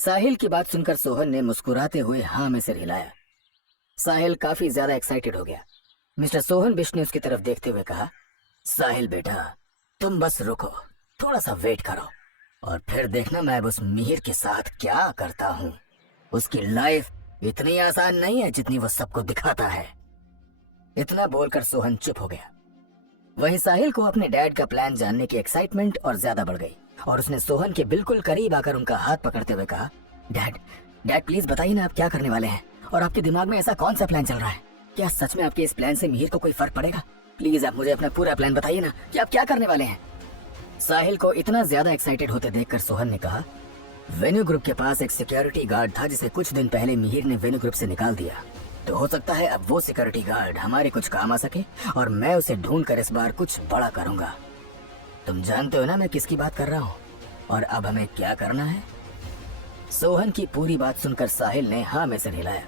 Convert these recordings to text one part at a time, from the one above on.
साहिल की बात सुनकर सोहन ने मुस्कुराते हुए हाँ में सिर हिलाया। साहिल काफी ज्यादा एक्साइटेड हो गया। मिस्टर सोहन बिश ने उसकी तरफ देखते हुए कहा, साहिल बेटा, तुम बस रुको, थोड़ा सा वेट करो और फिर देखना मैं उस मिहिर के साथ क्या करता हूँ। उसकी लाइफ इतनी आसान नहीं है जितनी वो सबको दिखाता है। इतना बोलकर सोहन चुप हो गया। वहीं साहिल को अपने डैड का प्लान जानने की एक्साइटमेंट और ज्यादा बढ़ गई और उसने सोहन के बिल्कुल करीब आकर उनका हाथ पकड़ते हुए कहा, डैड डैड प्लीज बताइए ना आप क्या करने वाले हैं और आपके दिमाग में ऐसा कौन सा प्लान चल रहा है? क्या सच में आपके इस प्लान से मिहिर को कोई फर्क पड़ेगा? प्लीज आप मुझे अपना पूरा प्लान बताइए ना कि आप क्या करने वाले हैं। साहिल को इतना ज्यादा एक्साइटेड होते देखकर सोहन ने कहा, वेन्यू ग्रुप के पास एक सिक्योरिटी गार्ड था जिसे कुछ दिन पहले मिहिर ने वेन्यू ग्रुप से निकाल दिया। तो हो सकता है अब वो सिक्योरिटी गार्ड हमारे कुछ काम आ सके और मैं उसे ढूंढ कर इस बार कुछ बड़ा करूंगा। तुम जानते हो ना मैं किसकी बात कर रहा हूँ और अब हमें क्या करना है? सोहन की पूरी बात सुनकर साहिल ने हाँ में सिर हिलाया।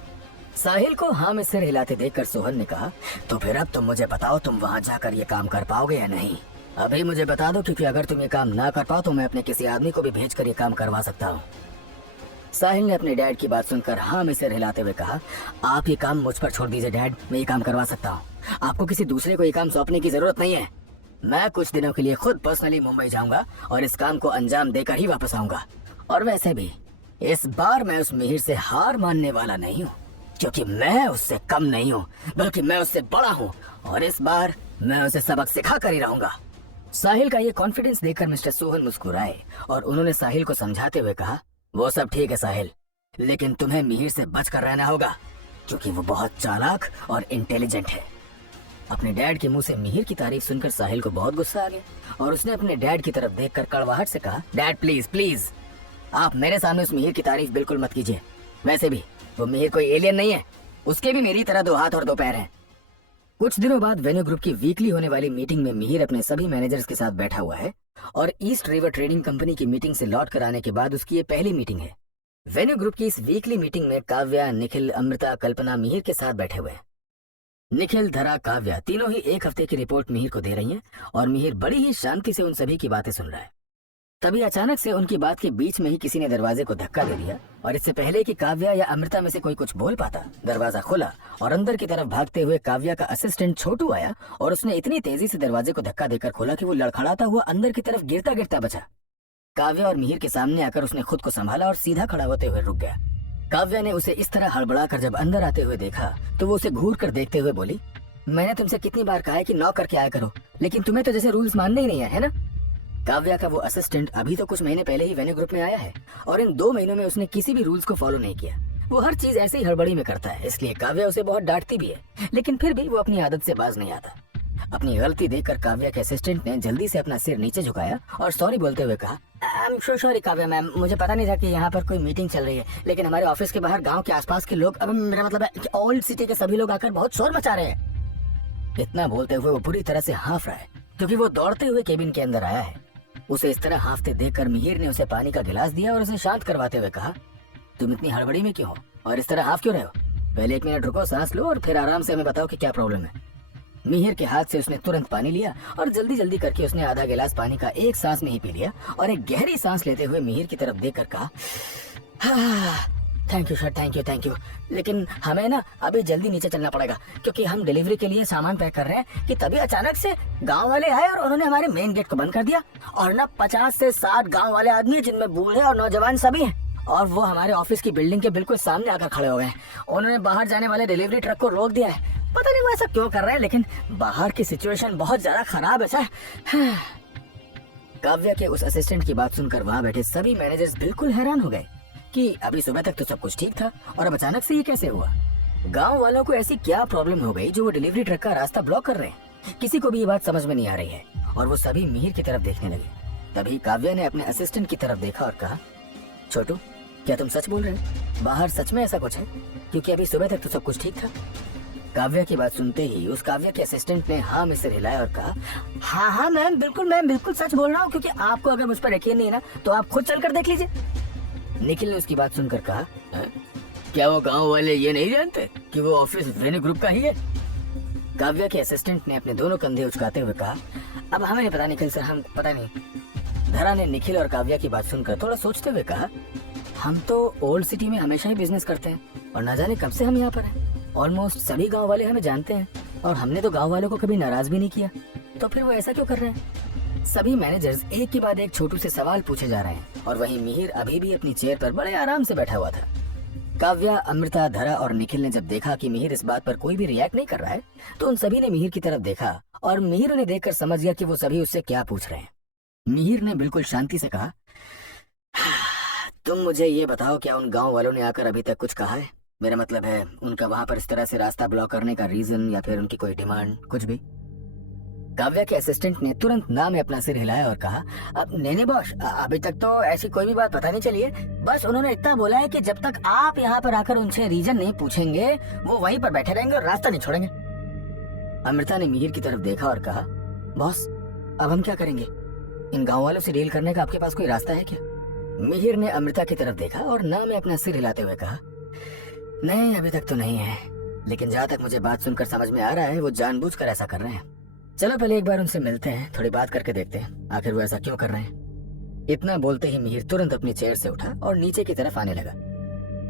साहिल को हाँ में सिर हिलाते देखकर सोहन ने कहा, तो फिर अब तुम मुझे बताओ तुम वहाँ जाकर ये काम कर पाओगे या नहीं? अभी मुझे बता दो, क्योंकि अगर तुम ये काम ना कर पाओ तो मैं अपने किसी आदमी को भी भेजकर ये काम करवा सकता हूँ। साहिल ने अपने डैड की बात सुनकर हाँ में सिर हिलाते हुए कहा, आप ये काम मुझ पर छोड़ दीजिए डैड, मैं ये काम करवा सकता हूँ। आपको किसी दूसरे को ये काम सौंपने की जरूरत नहीं है। मैं कुछ दिनों के लिए खुद पर्सनली मुंबई जाऊंगा और इस काम को अंजाम देकर ही वापस आऊंगा। और वैसे भी इस बार मैं उस मिहिर से हार मानने वाला नहीं हूँ, क्योंकि मैं उससे कम नहीं हूँ बल्कि मैं उससे बड़ा हूँ और इस बार मैं उसे सबक सिखा कर ही रहूंगा। साहिल का ये कॉन्फिडेंस देखकर मिस्टर सोहन मुस्कुराए और उन्होंने साहिल को समझाते हुए कहा, वो सब ठीक है साहिल, लेकिन तुम्हें मिहिर से बचकर रहना होगा क्योंकि वो बहुत चालाक और इंटेलिजेंट है। अपने डैड के मुंह से मिहिर की तारीफ सुनकर साहिल को बहुत गुस्सा आ गया और उसने अपने डैड की तरफ देखकर कड़वाहट से कहा, डैड प्लीज प्लीज आप मेरे सामने उस मिहिर की तारीफ बिल्कुल मत कीजिए। वैसे भी वो मिहिर कोई एलियन नहीं है, उसके भी मेरी तरह दो हाथ और दो पैर हैं। कुछ दिनों बाद वेन्यू ग्रुप की वीकली होने वाली मीटिंग में मिहिर अपने सभी मैनेजर्स के साथ बैठा हुआ है और ईस्ट रिवर ट्रेडिंग कंपनी की मीटिंग से लौट कर आने के बाद उसकी ये पहली मीटिंग है। वेन्यू ग्रुप की इस वीकली मीटिंग में काव्या, निखिल, अमृता, कल्पना मिहिर के साथ बैठे हुए हैं। निखिल, धरा, काव्या तीनों ही एक हफ्ते की रिपोर्ट मिहिर को दे रही हैं और मिहिर बड़ी ही शांति से उन सभी की बातें सुन रहा है। तभी अचानक से उनकी बात के बीच में ही किसी ने दरवाजे को धक्का दे दिया और इससे पहले कि काव्या या अमृता में से कोई कुछ बोल पाता, दरवाजा खुला और अंदर की तरफ भागते हुए काव्या का असिस्टेंट छोटू आया और उसने इतनी तेजी से दरवाजे को धक्का देकर खोला कि वो लड़खड़ाता हुआ अंदर की तरफ गिरता गिरता बचा। काव्या और मिहिर के सामने आकर उसने खुद को संभाला और सीधा खड़ा होते हुए रुक गया। काव्या ने उसे इस तरह हड़बड़ाकर जब अंदर आते हुए देखा तो वो उसे घूर कर देखते हुए बोली, मैंने तुमसे कितनी बार कहा है कि नॉक करके आया करो, लेकिन तुम्हें तो जैसे रूल्स मानने ही नहीं है ना? काव्या का वो असिस्टेंट अभी तो कुछ महीने पहले ही वेन्यू ग्रुप में आया है और इन 2 महीनों में उसने किसी भी रूल्स को फॉलो नहीं किया। वो हर चीज ऐसे ही हड़बड़ी में करता है, इसलिए काव्या उसे बहुत डांटती भी है, लेकिन फिर भी वो अपनी आदत से बाज नहीं आता। अपनी गलती देखकर काव्या के असिस्टेंट ने जल्दी से अपना सिर नीचे झुकाया और सॉरी बोलते हुए कहा, I am so sorry Kavya ma'am, मुझे पता नहीं था कि यहाँ पर कोई मीटिंग चल रही है, लेकिन हमारे ऑफिस के बाहर गाँव के आसपास के लोग, अब मेरा मतलब है कि ओल्ड सिटी के सभी लोग आकर बहुत शोर मचा रहे हैं। इतना बोलते हुए वो पूरी तरह से हाँफ रहा है क्योंकि वो दौड़ते हुए केबिन के अंदर आया है। उसे इस तरह हाफते देखकर मिहिर ने उसे पानी का गिलास दिया और उसे शांत करवाते हुए कहा, तुम इतनी हड़बड़ी में क्यों हो और इस तरह हाफ क्यों रहे हो? पहले 1 मिनट रुको, सांस लो और फिर आराम से हमें बताओ कि क्या प्रॉब्लम है। मिहिर के हाथ से उसने तुरंत पानी लिया और जल्दी जल्दी करके उसने आधा गिलास पानी का एक सांस में ही पी लिया और एक गहरी सांस लेते हुए मिहिर की तरफ देखकर कहा, thank you sir, thank you, लेकिन हमें ना अभी जल्दी नीचे चलना पड़ेगा क्योंकि हम डिलीवरी के लिए सामान पैक कर रहे हैं कि तभी अचानक से गांव वाले आए और उन्होंने हमारे मेन गेट को बंद कर दिया और ना 50 से 60 गांव वाले आदमी जिनमें बूढ़े और नौजवान सभी हैं और वो हमारे ऑफिस की बिल्डिंग के बिल्कुल सामने आकर खड़े हो गए हैं। उन्होंने बाहर जाने वाले डिलीवरी ट्रक को रोक दिया है। पता नहीं वो ऐसा क्यों कर रहे हैं, लेकिन बाहर की सिचुएशन बहुत ज्यादा खराब है सर। काव्या के उस असिस्टेंट की बात सुनकर वहाँ बैठे सभी मैनेजर्स बिल्कुल हैरान हो गए कि अभी सुबह तक तो सब कुछ ठीक था और अब अचानक से ये कैसे हुआ। गांव वालों को ऐसी क्या प्रॉब्लम हो गई जो वो डिलीवरी ट्रक का रास्ता ब्लॉक कर रहे हैं? किसी को भी ये बात समझ में नहीं आ रही है और वो सभी मिहिर की तरफ देखने लगे। तभी काव्या ने अपने असिस्टेंट की तरफ देखा और कहा, छोटू क्या तुम सच बोल रहे हो? बाहर सच में ऐसा कुछ है? क्योंकि अभी सुबह तक तो सब कुछ ठीक था। काव्या की बात सुनते ही उस काव्या के असिस्टेंट ने हाँ में सिर हिलाया और कहा, हाँ मैम बिल्कुल सच बोल रहा हूँ, क्योंकि आपको अगर मुझ पर यकीन नहीं है ना तो आप खुद चलकर देख लीजिए। निखिल ने उसकी बात सुनकर कहा, क्या वो गांव वाले ये नहीं जानते कि वो ऑफिस वेन्यू ग्रुप का ही है? काव्या के असिस्टेंट ने अपने दोनों कंधे उचकाते हुए कहा, अब हमें नहीं पता निखिल सर, हम पता नहीं। धरा ने निखिल और काव्या की बात सुनकर थोड़ा सोचते हुए कहा, हम तो ओल्ड सिटी में हमेशा ही बिजनेस करते हैं और न जाने कब से हम यहाँ पर हैं। ऑलमोस्ट सभी गांव वाले हमें जानते हैं और हमने तो गांव वालों को कभी नाराज भी नहीं किया, तो फिर वो ऐसा क्यों कर रहे हैं? सभी मैनेजर्स एक के बाद एक छोटू से सवाल पूछे जा रहे हैं और वहीं मिहिर अभी भी अपनी चेयर पर बड़े आराम से बैठा हुआ था। काव्या, अमृता, धरा और निखिल ने जब देखा कि मिहिर इस बात पर कोई भी रिएक्ट नहीं कर रहा है, तो उन सभी ने मिहिर की तरफ देखा और मिहिर उन्हें देखकर समझ गया कि वो सभी उससे क्या पूछ रहे हैं। मिहिर ने बिल्कुल शांति से कहा, तुम मुझे ये बताओ, क्या उन गांव वालों ने आकर अभी तक कुछ कहा है? मेरा मतलब है, उनका वहां पर इस तरह से रास्ता ब्लॉक करने का रीजन या फिर उनकी कोई डिमांड, कुछ भी? काव्या के असिस्टेंट ने तुरंत ना में अपना सिर हिलाया और कहा, अब नहीं बॉस, अभी तक तो ऐसी कोई भी बात पता नहीं चली है। बस उन्होंने इतना बोला है कि जब तक आप यहाँ पर आकर उनसे रीजन नहीं पूछेंगे, वो वहीं पर बैठे रहेंगे और रास्ता नहीं छोड़ेंगे। अमृता ने मिहिर की तरफ देखा और कहा, बॉस अब हम क्या करेंगे? इन गाँव वालों से डील करने का आपके पास कोई रास्ता है क्या? मिहिर ने अमृता की तरफ देखा और ना में अपना सिर हिलाते हुए कहा, नहीं अभी तक तो नहीं है, लेकिन जहाँ तक मुझे बात सुनकर समझ में आ रहा है वो जानबूझकर ऐसा कर रहे हैं। चलो पहले एक बार उनसे मिलते हैं, थोड़ी बात करके देखते हैं आखिर वो ऐसा क्यों कर रहे हैं। इतना बोलते ही मिहिर तुरंत अपनी चेयर से उठा और नीचे की तरफ आने लगा।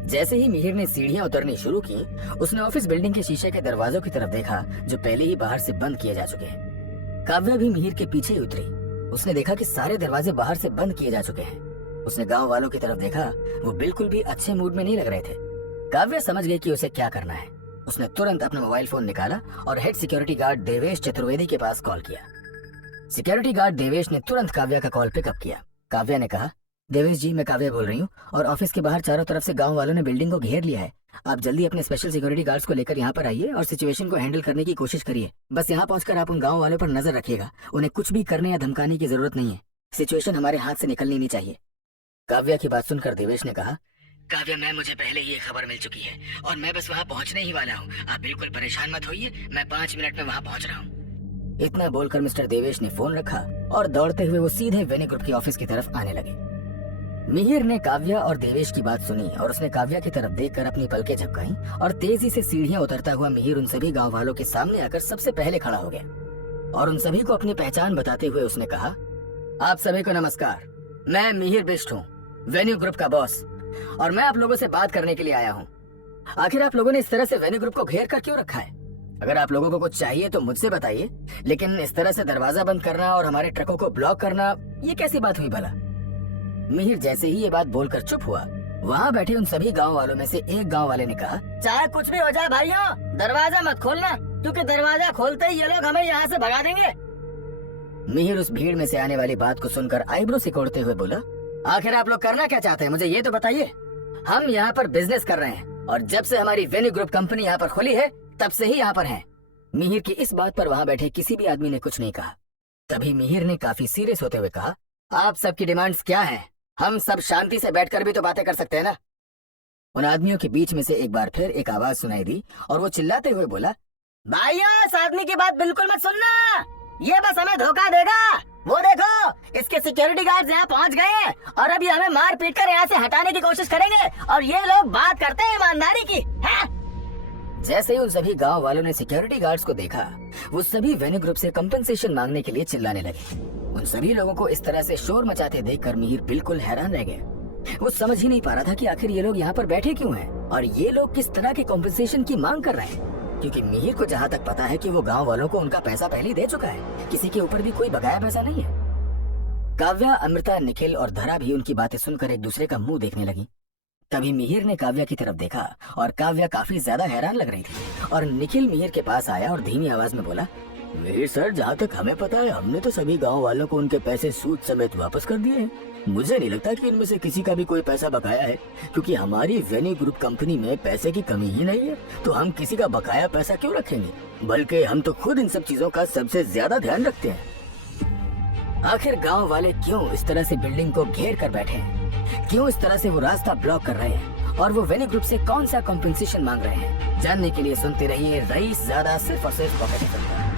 जैसे ही मिहिर ने सीढ़ियां उतरनी शुरू की, उसने ऑफिस बिल्डिंग के शीशे के दरवाजों की तरफ देखा जो पहले ही बाहर से बंद किए जा चुके हैं। काव्या भी मिहिर के पीछे ही उतरी। उसने देखा कि सारे दरवाजे बाहर से बंद किए जा चुके हैं। उसने गांव वालों की तरफ देखा, वो बिल्कुल भी अच्छे मूड में नहीं लग रहे थे। काव्या समझ गई कि उसे क्या करना है। उसने तुरंत अपना मोबाइल फोन निकाला और head security guard Devesh Chaturvedi के पास कॉल किया। सिक्योरिटी गार्ड देवेश ने तुरंत काव्या का कॉल पिकअप किया। काव्या ने कहा, देवेश जी, मैं काव्या बोल रही हूँ और ऑफिस के बाहर चारों तरफ से गांव वालों ने बिल्डिंग को घेर लिया है। आप जल्दी अपने स्पेशल सिक्योरिटी गार्ड्स को लेकर यहाँ पर आइए और सिचुएशन को हैंडल करने की कोशिश करिए। बस यहाँ पहुंचकर आप उन गाँव वालों पर नजर रखिएगा। उन्हें कुछ भी करने या धमकाने की जरूरत नहीं है। सिचुएशन हमारे हाथ से निकलनी नहीं चाहिए। काव्या की बात सुनकर देवेश ने कहा, काव्या मैम, मुझे पहले ही खबर मिल चुकी है और मैं बस वहाँ पहुँचने ही वाला हूँ। आप बिल्कुल परेशान मत होइए, मैं 5 मिनट में वहाँ पहुँच रहा हूँ। इतना बोलकर मिस्टर देवेश ने फोन रखा और दौड़ते हुए वो सीधे वेनी ग्रुप की ऑफिस की तरफ आने लगे। मिहिर ने काव्या और देवेश की बात सुनी और उसने काव्या की तरफ देखकर अपनी पलकें झपकाई और तेजी से सीढ़ियां उतरता हुआ मिहिर उन सभी गाँव वालों के सामने आकर सबसे पहले खड़ा हो गया और उन सभी को अपनी पहचान बताते हुए उसने कहा, आप सभी को नमस्कार। मैं मिहिर बिष्ट हूँ, वेन्यू ग्रुप का बॉस, और मैं आप लोगों से बात करने के लिए आया हूँ। आखिर आप लोगों ने इस तरह से वेन्यू ग्रुप को घेर कर क्यों रखा है? अगर आप लोगों को कुछ चाहिए तो मुझसे बताइए, लेकिन इस तरह से दरवाजा बंद करना और हमारे ट्रकों को ब्लॉक करना, ये कैसी बात हुई भला? मिहिर जैसे ही ये बात बोलकर चुप हुआ, वहाँ बैठे उन सभी गाँव वालों में से एक गाँव वाले ने कहा, चाहे कुछ भी हो जाए भाइयों, दरवाजा मत खोलना, क्योंकि दरवाजा खोलते ही ये लोग हमें यहाँ से भगा देंगे। मिहिर उस भीड़ में से आने वाली बात को सुनकर आईब्रो सिकोड़ते हुए बोला, आखिर आप लोग करना क्या चाहते हैं, मुझे ये तो बताइए। हम यहाँ पर बिजनेस कर रहे हैं और जब से हमारी वेन्यू ग्रुप कंपनी यहाँ पर खुली है तब से ही यहाँ पर हैं। मिहिर की इस बात पर वहाँ बैठे किसी भी आदमी ने कुछ नहीं कहा। तभी मिहिर ने काफी सीरियस होते हुए कहा, आप सबकी डिमांड्स क्या हैं? हम सब शांति से बैठकर भी तो बातें कर सकते हैं ना। उन आदमियों के बीच में से एक बार फिर एक आवाज सुनाई दी और वो चिल्लाते हुए बोला, भाइयों, इस आदमी की बात बिल्कुल मत सुनना, ये बस हमें धोखा देगा। वो देखो, इसके सिक्योरिटी गार्ड्स यहाँ पहुँच गए हैं और अभी हमें मार पीट कर यहाँ से हटाने की कोशिश करेंगे और ये लोग बात करते हैं ईमानदारी की, है? जैसे ही उन सभी गांव वालों ने सिक्योरिटी गार्ड्स को देखा, वो सभी वेन्यू ग्रुप से कंपनसेशन मांगने के लिए चिल्लाने लगे। उन सभी लोगों को इस तरह से शोर मचाते देखकर मिहिर बिल्कुल हैरान रह गया। वो समझ ही नहीं पा रहा था कि आखिर ये लोग यहाँ पर बैठे क्यों हैं और ये लोग किस तरह की कॉम्पनसेशन की मांग कर रहे हैं, क्योंकि मिहिर को जहाँ तक पता है कि वो गांव वालों को उनका पैसा पहले ही दे चुका है। किसी के ऊपर भी कोई बकाया पैसा नहीं है। काव्या, अमृता, निखिल और धरा भी उनकी बातें सुनकर एक दूसरे का मुंह देखने लगी। तभी मिहिर ने काव्या की तरफ देखा और काव्या काफी ज्यादा हैरान लग रही थी और निखिल मिहिर के पास आया और धीमी आवाज में बोला, मिहिर सर, जहाँ तक हमें पता है हमने तो सभी गांव वालों को उनके पैसे सूद समेत वापस कर दिए हैं। मुझे नहीं लगता कि इनमें से किसी का भी कोई पैसा बकाया है, क्योंकि हमारी वेन्यू ग्रुप कंपनी में पैसे की कमी ही नहीं है, तो हम किसी का बकाया पैसा क्यों रखेंगे? बल्कि हम तो खुद इन सब चीजों का सबसे ज्यादा ध्यान रखते हैं। आखिर गांव वाले क्यों इस तरह से बिल्डिंग को घेर कर बैठे हैं? क्यों इस तरह से वो रास्ता ब्लॉक कर रहे हैं और वो वेन्यू ग्रुप से कौन सा कॉम्पेंसेशन मांग रहे हैं? जानने के लिए सुनते रहिए रईस ज़्यादा, सिर्फ और सिर्फ पॉकेट एफएम।